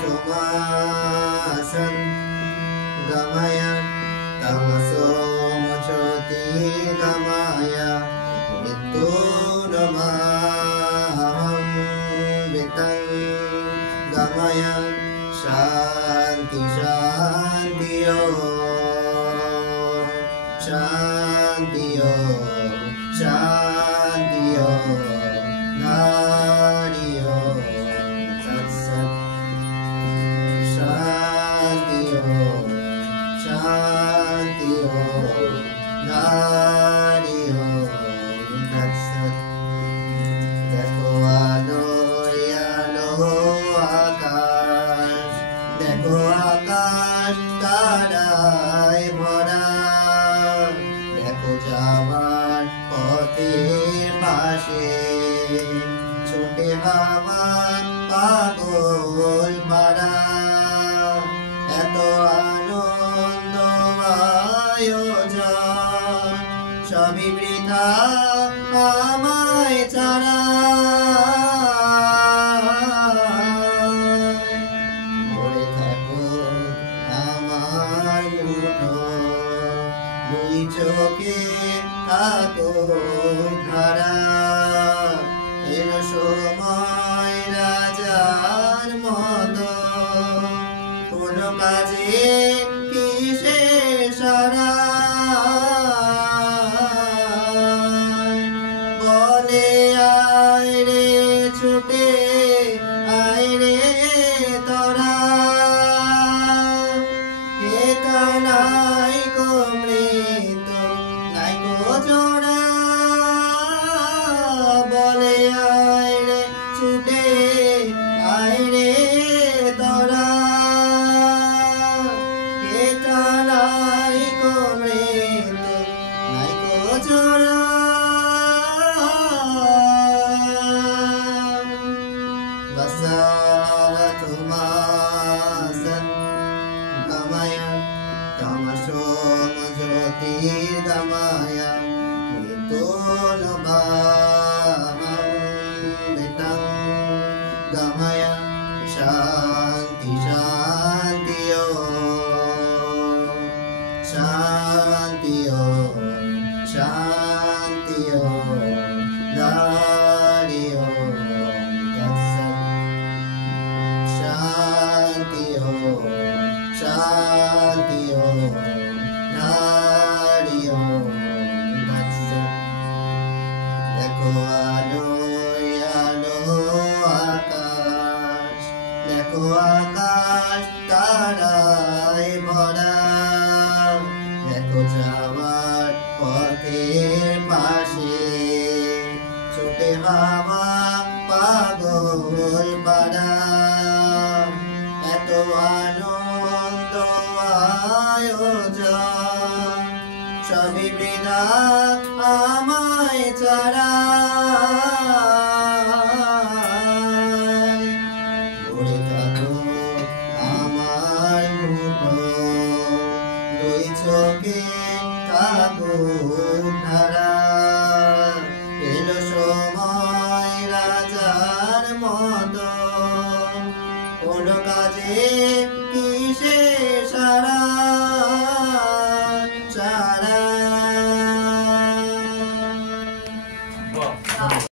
Tumasan Gamaya Tamaso Mochoti Gamaya Nitudamaham Vitang Gamaya Shanti Shanti Shanti Shanti Nari Tat Sat Shanti Shanti Nari Tat Sat Dekho alo akash Dekho akash taray bhora Dekho jawan pother pashe Chote hawa pagol para Eto anondo ayojon Shobi britha আমায় ছাড়া মরে থাকো আমার মুঠো দুই চোখে থাকো ধারা এলো সময় রাজার মতো কোনো কাজে কিসে সারা ছুটে আয় রে তোরা এটা নাই কো মৃত নাই কো জোড়া বলে আয় রে ছুটে আয় রে তোরা এটা নাই কো মৃত নাই কো জোড়া Tumasan Gamaya Tamaso Jyotir Gamaya Nitulabham Vitang Gamaya Shanti Shanti Shanti Shanti Dari Shanti Nari Tat Sat Dekho alo akash Dekho akash taray bhora Dekho jawar pother pashe Chote hawa pagol para Eto anondo ayojon Shobi britha আমায় ছাড়া মরে থাকো আমার মুঠো দুই চোখে থাকো ধারা এলো সময় রাজার মতো কোনো কাজে